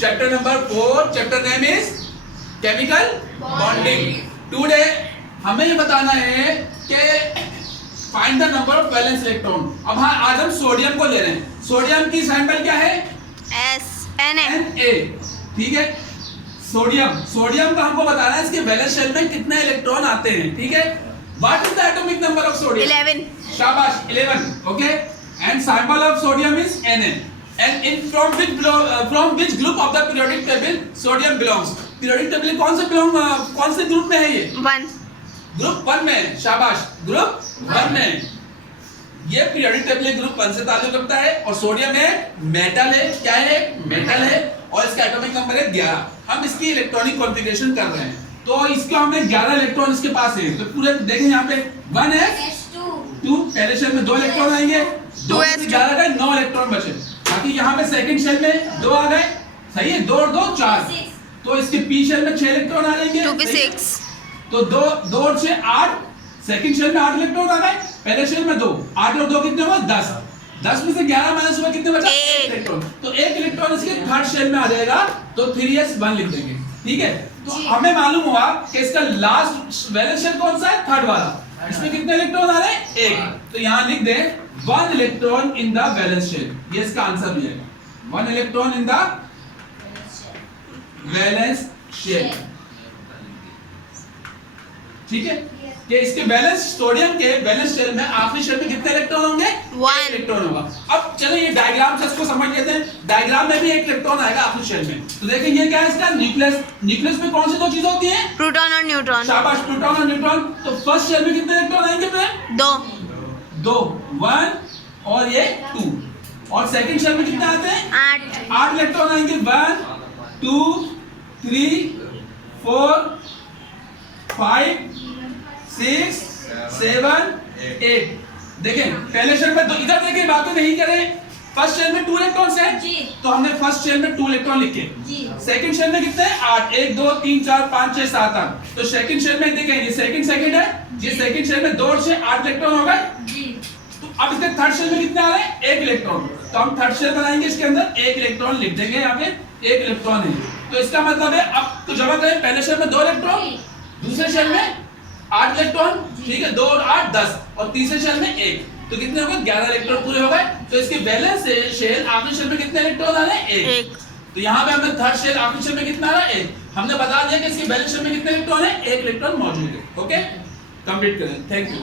Chapter number 4, chapter name is chemical bonding. Today हमें ये बताना है कि find the number of valence electron. अब हाँ, आज हम सोडियम को ले रहे हैं। सोडियम की सिंबल क्या है? Na। ठीक है, सोडियम का हमको बताना है इसके वैलेंस शेल में कितने इलेक्ट्रॉन आते हैं। ठीक है, what is the atomic number of sodium? 11। शाबाश, 11। Okay, and symbol of sodium is Na। And in from which group of the periodic table sodium belongs? Periodic table कौन से ग्रुप में है ये? 1। ग्रुप 1 में है। शाबाश, ग्रुप 1 में। ये पीरियोडिक टेबल ग्रुप 1 से ताल्लुक रखता है और सोडियम एक मेटल है। क्या है? मेटल है और इसका एटॉमिक नंबर है 11। हम इसकी इलेक्ट्रॉनिक कॉन्फ़िगरेशन कर रहे हैं, तो इसका हमें 11 इलेक्ट्रॉन इसके पास है। तो पूरे देखें यहाँ पे 1s2, पहले शेल में 2 इलेक्ट्रॉन आएंगे, 2 से 11 का 9 इलेक्ट्रॉन बचे। बाकी यहाँ पे सेकंड शेल में 2 आ गए, सही है, 2 और 2 4। तो इसके पी शेल में 6 इलेक्ट्रॉन आ जाएंगे, 2 पे 6। तो 2 और 6 8। सेकंड शेल में 8 इलेक्ट्रॉन आ गए, पहले शेल में 2। 8 और 2 कितने हुए? 10। 10 में से 11 माइनस हुआ, कितने बचा? 1 इलेक्ट्रॉन। तो 1 इलेक्ट्रॉन इसके थर्ड शेल में आ जाएगा, तो 3s1 लिख देंगे। ठीक है, तो हमें मालूम हुआ कि इसका लास्ट वैलेंस शेल कौन सा है? थर्ड वाला। इसमें कितने इलेक्ट्रॉन आ रहे हैं? 1। तो यहां लिख दें 1 electron in the valence shell. ये इसका आंसर हो जाएगा, 1 electron in the valence shell. ठीक है, कि इसके बैलेंस सोडियम के बैलेंस शेल में आखिरी शेल में कितने इलेक्ट्रॉन होंगे? 1 इलेक्ट्रॉन होगा। अब चलो ये डायग्राम से इसको समझ लेते हैं। डायग्राम में भी 1 इलेक्ट्रॉन आएगा आखिरी शेल में। तो देखिए ये क्या है इसका? न्यूक्लियस। न्यूक्लियस में कौन सी 2 चीजें होती हैं? प्रोटॉन और न्यूट्रॉन। शाबाश, प्रोटॉन और न्यूट्रॉन। तो फर्स्ट शेल में कितने इलेक्ट्रॉन आएंगे फिर? 2 1 और ये 2। और सेकंड शेल में कितने आते हैं? 8 इलेक्ट्रॉन आएंगे। 1 2 3 4 5 6 7 8। देखें पहले शेल में 2, इधर देखें, बातें नहीं करें। फर्स्ट शेल में 2 इलेक्ट्रॉन्स हैं, तो हमने फर्स्ट शेल में 2 इलेक्ट्रॉन लिखे। सेकंड शेल में कितने हैं? 8। 1 2 3 4 5 6 7 8। तो सेकंड शेल में देखें, ये सेकंड है, ये सेकंड शेल में 2 और 6 8 इलेक्ट्रॉन हो गए। तो अब इसके थर्ड शेल में कितने आ रहे हैं? 1 इलेक्ट्रॉन। तो हम थर्ड शेल बनाएंगे, इसके अंदर 1 इलेक्ट्रॉन लिख देंगे। यहाँ पे 1 इलेक्ट्रॉन है, तो इसका मतलब है अब तो जमा करें, पहले शेल में 2 इलेक्ट्रॉन, दूसरे शेल में 8 इलेक्ट्रॉन। ठीक है, 2 और 8 10, और तीसरे शेल में 1। तो कितने हो गए? 11 इलेक्ट्रॉन पूरे हो गए। तो इसके बैलेंस शेल आखिरी शेल में कितने इलेक्ट्रॉन आ रहे हैं? 1। तो यहाँ पे हमने थर्ड शेल आखिरी शेल में कितना आ रहा है? 1। हमने बता दिया कि इसके बैलेंस शेल में कितने इलेक्ट्रॉन है? 1 इलेक्ट्रॉन मौजूद है। ओके, कंप्लीट करें। Thank you.